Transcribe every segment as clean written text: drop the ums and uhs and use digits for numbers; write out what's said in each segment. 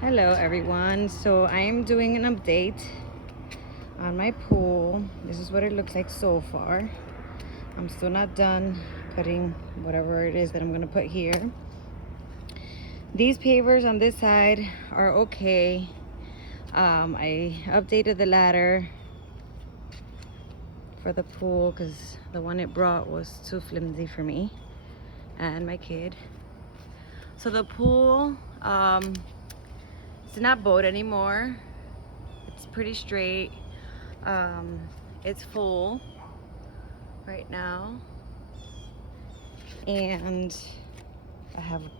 Hello everyone, so I am doing an update on my pool. This is what it looks like so far. I'm still not done putting whatever it is that I'm going to put here. These pavers on this side are okay. I updated the ladder for the pool because the one it brought was too flimsy for me and my kid. So the pool, it's not bowed anymore. It's pretty straight. It's full right now, and I have a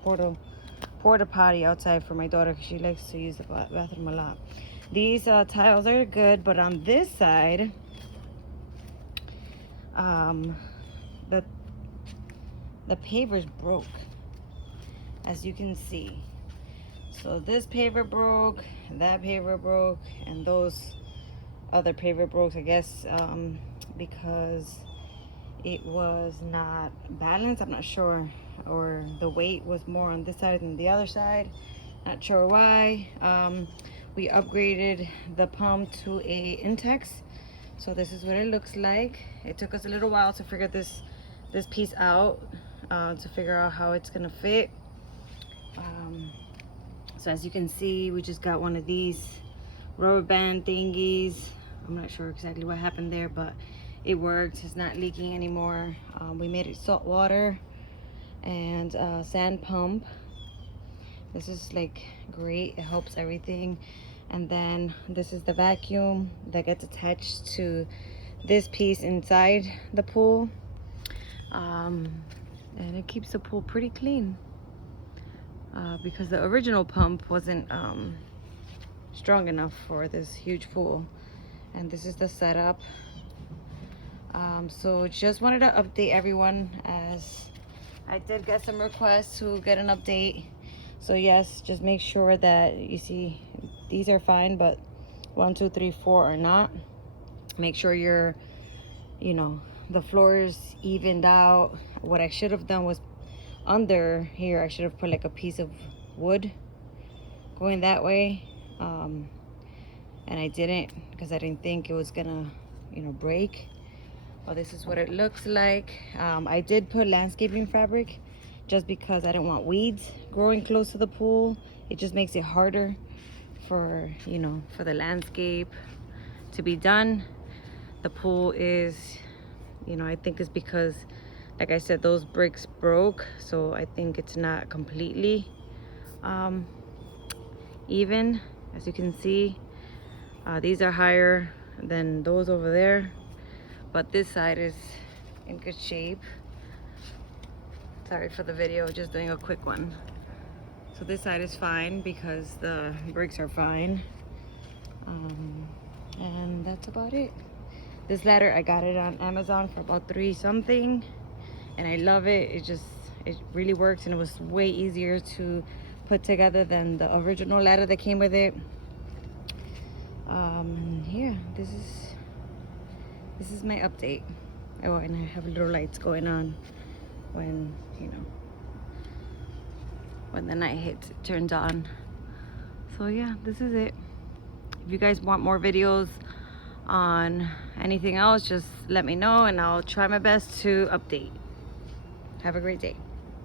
porta potty outside for my daughter because she likes to use the bathroom a lot. These tiles are good, but on this side, the pavers broke, as you can see. So this paver broke, that paver broke, and those other paver broke, I guess, because it was not balanced. I'm not sure, or the weight was more on this side than the other side. Not sure why. We upgraded the pump to a Intex, so this is what it looks like. It took us a little while to figure this piece out, to figure out how it's gonna fit. So as you can see, we just got one of these rubber band thingies. I'm not sure exactly what happened there, but it worked. It's not leaking anymore. We made it salt water and sand pump. This is like great. It helps everything. And then this is the vacuum that gets attached to this piece inside the pool, and it keeps the pool pretty clean. Because the original pump wasn't strong enough for this huge pool. And this is the setup. So just wanted to update everyone, as I did get some requests to get an update. So yes, just make sure that you see these are fine, but 1, 2, 3, 4 are not. Make sure the floors evened out. What I should have done was, under here I should have put like a piece of wood going that way, and I didn't, because I didn't think it was gonna break. Well, this is what it looks like. I did put landscaping fabric just because I didn't want weeds growing close to the pool. It just makes it harder for for the landscape to be done. The pool is, I think it's because, like I said, those bricks broke, so I think it's not completely even. As you can see, these are higher than those over there, but this side is in good shape. Sorry for the video, just doing a quick one. So this side is fine because the bricks are fine, and that's about it. This ladder, I got it on Amazon for about $3 something, and I love it. It really works, and it was way easier to put together than the original ladder that came with it. Yeah, this is my update. Oh, and I have little lights going on when when the night hits, it turns on. So yeah, this is it. If you guys want more videos on anything else, just let me know and I'll try my best to update. Have a great day.